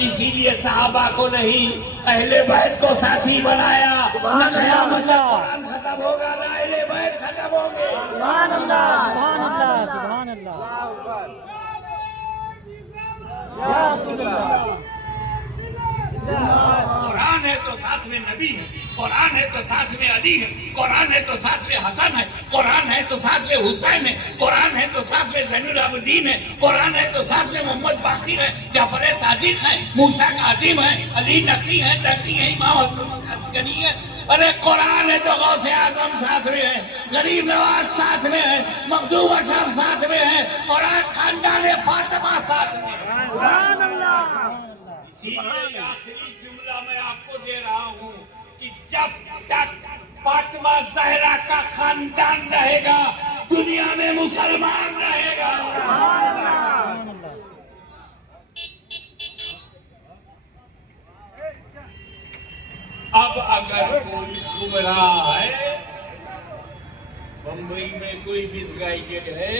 इसीलिए सहाबा को नहीं अहले बैत को साथी बनाया। न क़यामत तक कुरान खत्म होगा ना अहले बैत खत्म होंगे। सुभान अल्लाह, सुभान अल्लाह, सुभान अल्लाह। या रसूल अल्लाह। कुरान है तो साथ में नबी है, कुरान है तो साथ में अली है, कुरान है तो साथ में हसन है, कुरान है तो साथ में हुसैन है, कुरान है तो साथ में ज़ैनुल आबिदीन है, कुरान है तो साथ में मोहम्मद बाक़िर है, जाफर सादिक है, मूसा काज़िम है, अली नकी है, तकी है, इमाम हसन अस्करी है। अरे कुरान है तो गौसे आज़म साथ में है, गरीब नवाज साथ में है, मखदूम अशरफ साथ में है, और आज खानदान फातिमा साथ में है। सुभान अल्लाह। इसीलिए आखिरी जुमला मैं आपको दे रहा हूँ कि जब तक फातिमा ज़हरा का खानदान रहेगा दुनिया में मुसलमान रहेगा। अब अगर कोई घूम रहा है बम्बई में कोई मिसगाइडेड है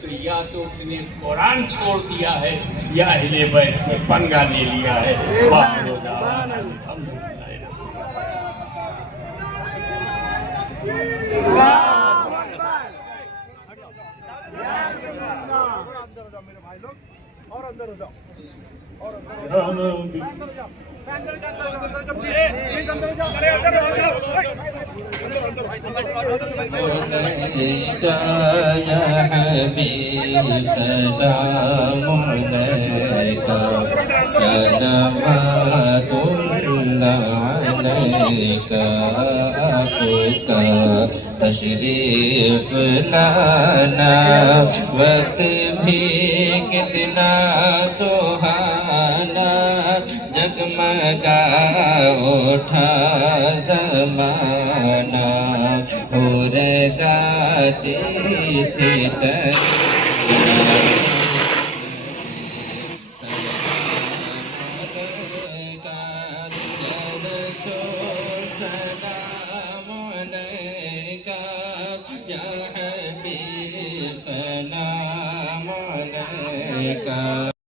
तो या तो उसने कुरान छोड़ दिया है या अहले बैत से पंगा ले लिया है। या हबीब सलाम अलैका सलावतुल्लाह अलैका आपका तशरीफ लाना वक्त भी कितना सुहाना जगमगा उठा ज़माना और गाती थी सलाम अलैका या हबीब सलाम अलैका।